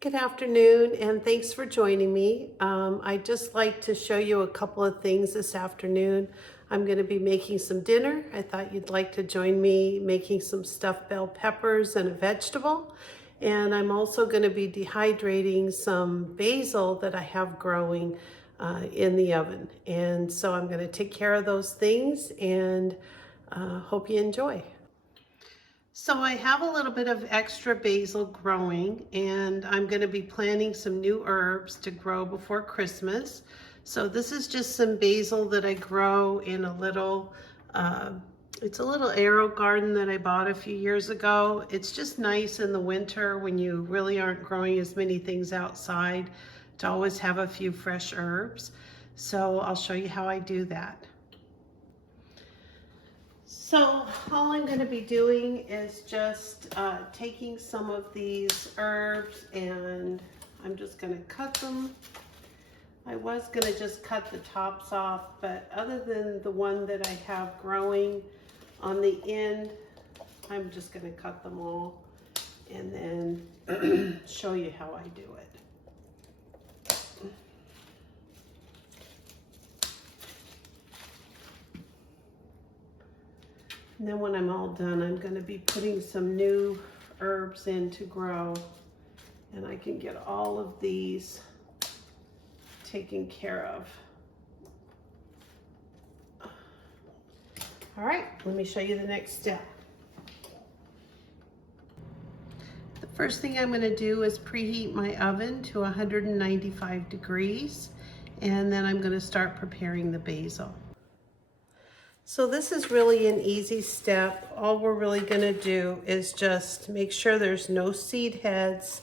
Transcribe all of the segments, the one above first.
Good afternoon, and thanks for joining me. I'd just like to show you a couple of things this afternoon. I'm going to be making some dinner. I thought you'd like to join me making some stuffed bell peppers and a vegetable. And I'm also going to be dehydrating some basil that I have growing in the oven. And so I'm going to take care of those things and hope you enjoy. So I have a little bit of extra basil growing, and I'm going to be planting some new herbs to grow before Christmas. So this is just some basil that I grow in a little, it's a little Aero-garden that I bought a few years ago. It's just nice in the winter when you really aren't growing as many things outside to always have a few fresh herbs. So I'll show you how I do that. So all I'm going to be doing is just taking some of these herbs, and I'm just going to cut them. I was going to just cut the tops off, but other than the one that I have growing on the end, I'm just going to cut them all and then show you how I do it. And then when I'm all done, I'm going to be putting some new herbs in to grow, and I can get all of these taken care of. All right, let me show you the next step. The first thing I'm going to do is preheat my oven to 195 degrees, and then I'm going to start preparing the basil. So this is really an easy step. All we're really going to do is just make sure there's no seed heads,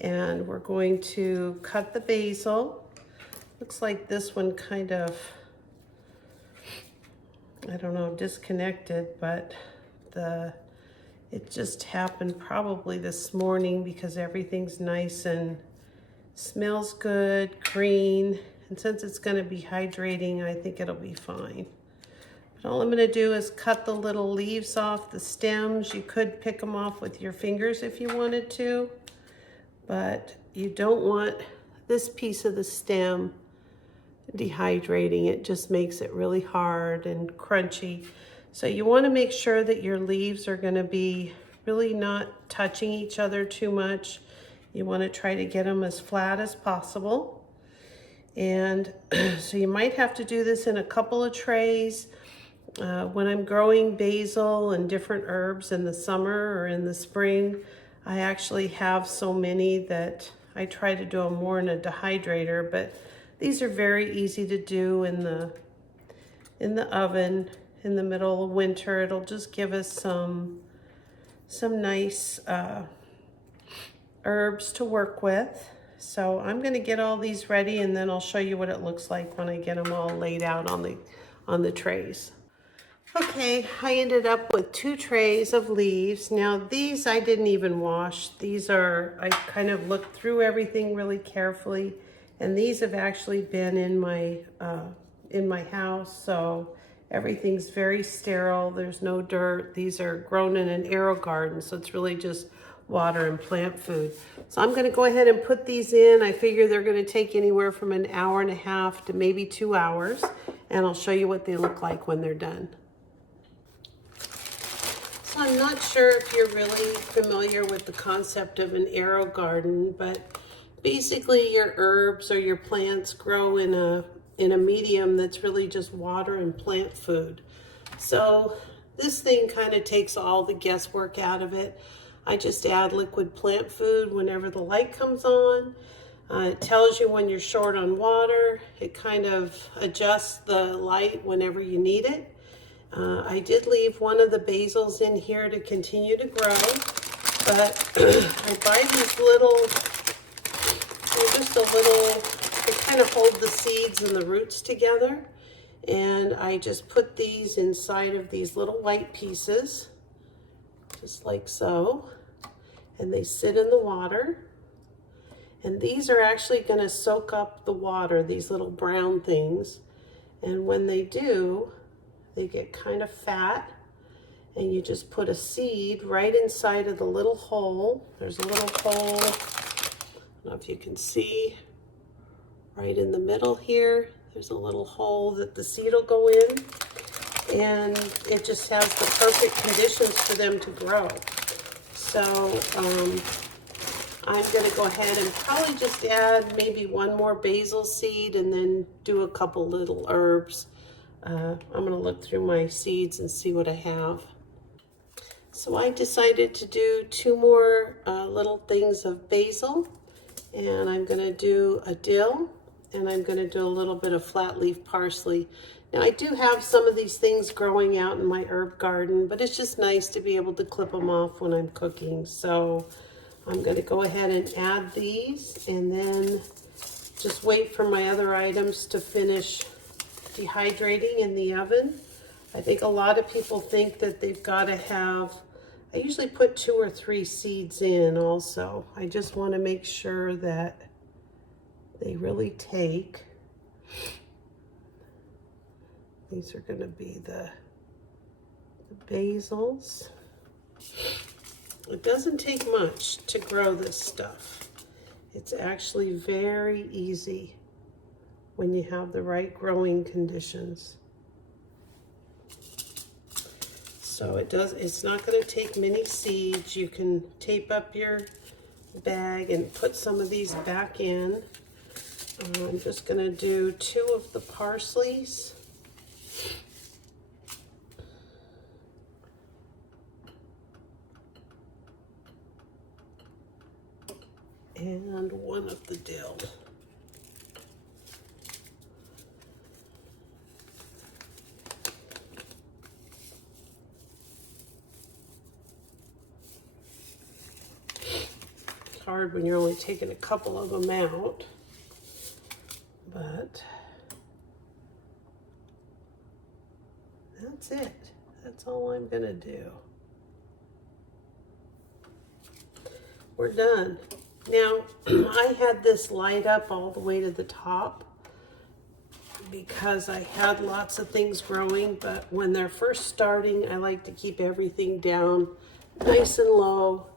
and we're going to cut the basil. Looks like this one kind of, I don't know, disconnected, but it just happened probably this morning because everything's nice and smells good, green, and since it's going to be hydrating, I think it'll be fine. But all I'm going to do is cut the little leaves off the stems. You could pick them off with your fingers if you wanted to, but you don't want this piece of the stem dehydrating. It just makes it really hard and crunchy. So you want to make sure that your leaves are going to be really not touching each other too much. You want to try to get them as flat as possible. And so you might have to do this in a couple of trays. When I'm growing basil and different herbs in the summer or in the spring, I actually have so many that I try to do them more in a dehydrator, but these are very easy to do in the oven in the middle of winter. It'll just give us some nice herbs to work with. So I'm going to get all these ready, and then I'll show you what it looks like when I get them all laid out on the trays. Okay, I ended up with 2 trays of leaves. Now these I didn't even wash. I kind of looked through everything really carefully, and these have actually been in my house, so everything's very sterile. There's no dirt. These are grown in an AeroGarden, so it's really just water and plant food. So I'm going to go ahead and put these in. I figure they're going to take anywhere from an hour and a half to maybe 2 hours, and I'll show you what they look like when they're done. I'm not sure if you're really familiar with the concept of an AeroGarden, but basically your herbs or your plants grow in a medium that's really just water and plant food. So this thing kind of takes all the guesswork out of it. I just add liquid plant food whenever the light comes on. It tells you when you're short on water. It kind of adjusts the light whenever you need it. I did leave one of the basils in here to continue to grow, but I buy these little, they're just a little, they kind of hold the seeds and the roots together, and I just put these inside of these little white pieces, just like so, and they sit in the water, and these are actually going to soak up the water, these little brown things, and when they do, they get kind of fat, and you just put a seed right inside of the little hole. There's a little hole if you can see right in the middle here, there's a little hole that the seed will go in, and it just has the perfect conditions for them to grow. So I'm going to go ahead and probably just add maybe one more basil seed and then do a couple little herbs. I'm going to look through my seeds and see what I have. So I decided to do 2 more little things of basil, and I'm going to do a dill, and I'm going to do a little bit of flat leaf parsley. Now I do have some of these things growing out in my herb garden, but it's just nice to be able to clip them off when I'm cooking. So I'm going to go ahead and add these and then just wait for my other items to finish dehydrating in the oven. I think a lot of people think that they've got to have, I usually put 2 or 3 seeds in also. I just want to make sure that they really take. These are going to be the basils. It doesn't take much to grow this stuff. It's actually very easy when you have the right growing conditions. So it's not going to take many seeds. You can tape up your bag and put some of these back in. I'm just going to do 2 of the parsleys. And 1 of the dill. It's hard when you're only taking a couple of them out, but that's it. That's all I'm gonna do. We're done. Now, I had this light up all the way to the top because I had lots of things growing, but when they're first starting, I like to keep everything down nice and low.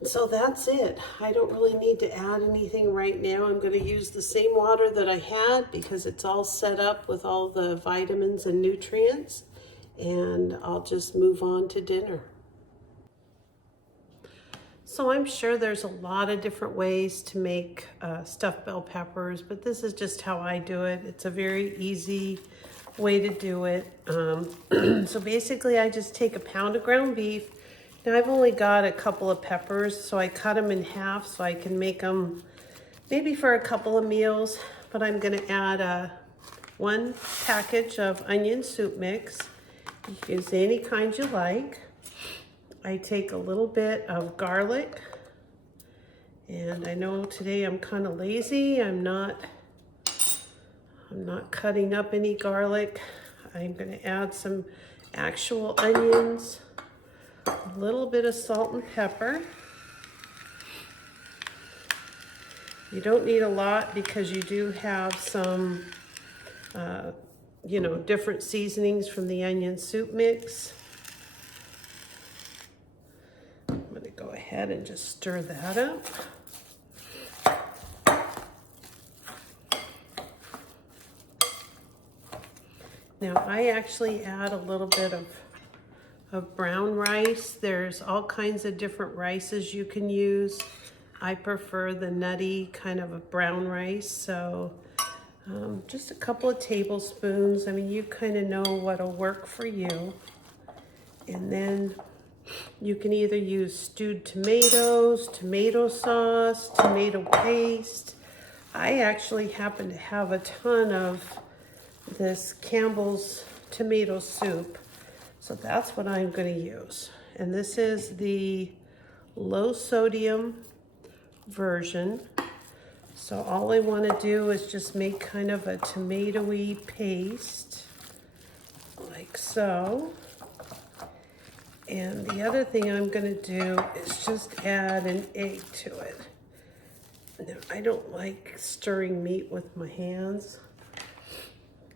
And so that's it. I don't really need to add anything right now. I'm going to use the same water that I had because it's all set up with all the vitamins and nutrients, and I'll just move on to dinner. So I'm sure there's a lot of different ways to make stuffed bell peppers, but this is just how I do it. It's a very easy way to do it. So basically I just take a pound of ground beef. Now I've only got a couple of peppers, so I cut them in half so I can make them maybe for a couple of meals, but I'm gonna add 1 package of onion soup mix. You can use any kind you like. I take a little bit of garlic, and I know today I'm kind of lazy. I'm not cutting up any garlic. I'm going to add some actual onions, a little bit of salt and pepper. You don't need a lot because you do have some, different seasonings from the onion soup mix. Go ahead and just stir that up. Now I actually add a little bit of brown rice. There's all kinds of different rices you can use. I prefer the nutty kind of a brown rice, so just a couple of tablespoons. I mean, you kind of know what'll work for you. And then you can either use stewed tomatoes, tomato sauce, tomato paste. I actually happen to have a ton of this Campbell's tomato soup, so that's what I'm going to use. And this is the low sodium version. So all I want to do is just make kind of a tomatoey paste, like so. And the other thing I'm going to do is just add an egg to it. Now, I don't like stirring meat with my hands.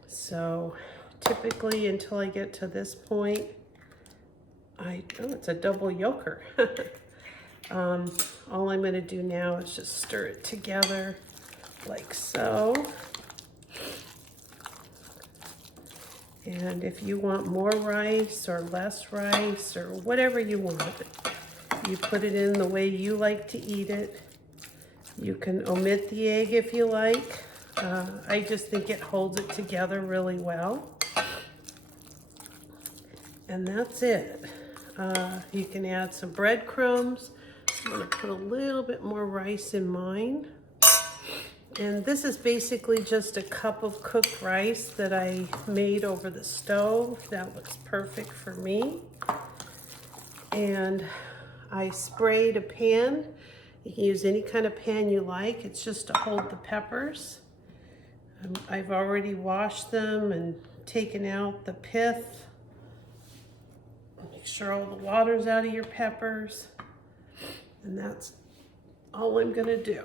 So typically until I get to this point, oh, it's a double yolker. All I'm going to do now is just stir it together like so. And if you want more rice or less rice or whatever you want, you put it in the way you like to eat it. You can omit the egg if you like. I just think it holds it together really well. And that's it. You can add some breadcrumbs. I'm going to put a little bit more rice in mine. And this is basically just a cup of cooked rice that I made over the stove. That looks perfect for me. And I sprayed a pan. You can use any kind of pan you like. It's just to hold the peppers. I've already washed them and taken out the pith. Make sure all the water's out of your peppers. And that's all I'm going to do.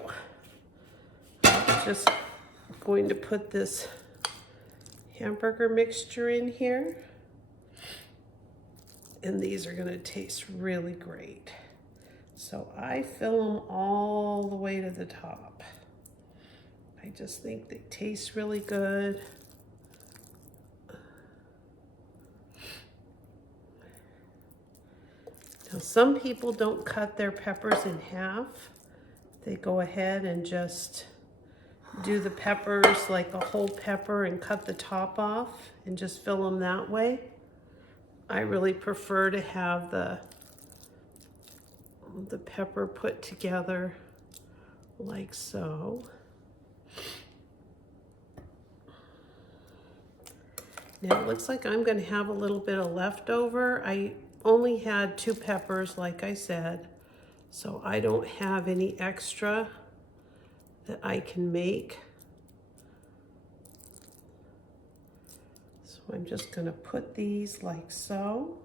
I'm just going to put this hamburger mixture in here. And these are going to taste really great. So I fill them all the way to the top. I just think they taste really good. Now, some people don't cut their peppers in half. They go ahead and just do the peppers like a whole pepper and cut the top off and just fill them that way. I really prefer to have the pepper put together like so. Now it looks like I'm going to have a little bit of leftover. I only had 2 peppers, like I said, so I don't have any extra that I can make. So I'm just going to put these like so.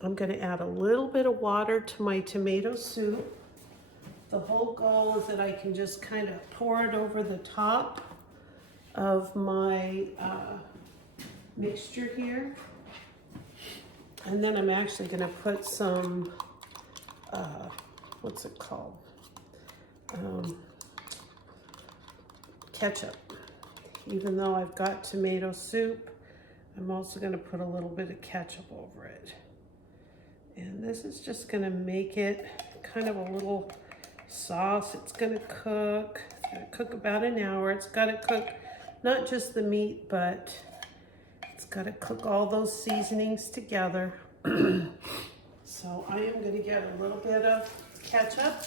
I'm going to add a little bit of water to my tomato soup. The whole goal is that I can just kind of pour it over the top of my mixture here. And then I'm actually going to put some, what's it called? Ketchup. Even though I've got tomato soup, I'm also going to put a little bit of ketchup over it. And this is just going to make it kind of a little sauce. It's going to cook. It's going to cook about an hour. It's got to cook not just the meat, but it's got to cook all those seasonings together. So I am going to get a little bit of ketchup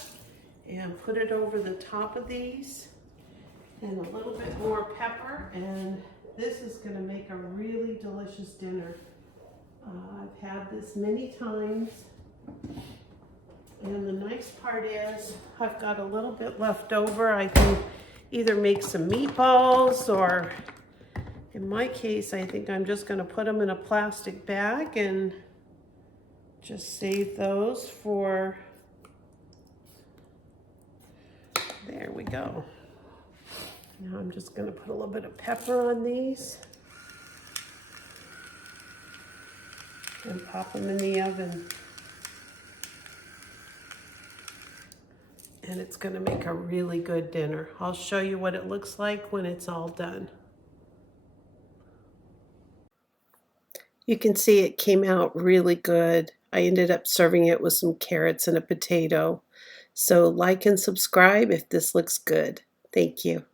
and put it over the top of these, and a little bit more pepper, and this is going to make a really delicious dinner. I've had this many times, and the nice part is I've got a little bit left over. I can either make some meatballs, or in my case, I think I'm just going to put them in a plastic bag and just save those for, there we go. Now I'm just going to put a little bit of pepper on these and pop them in the oven. And it's going to make a really good dinner. I'll show you what it looks like when it's all done. You can see it came out really good. I ended up serving it with some carrots and a potato. So like and subscribe if this looks good. Thank you.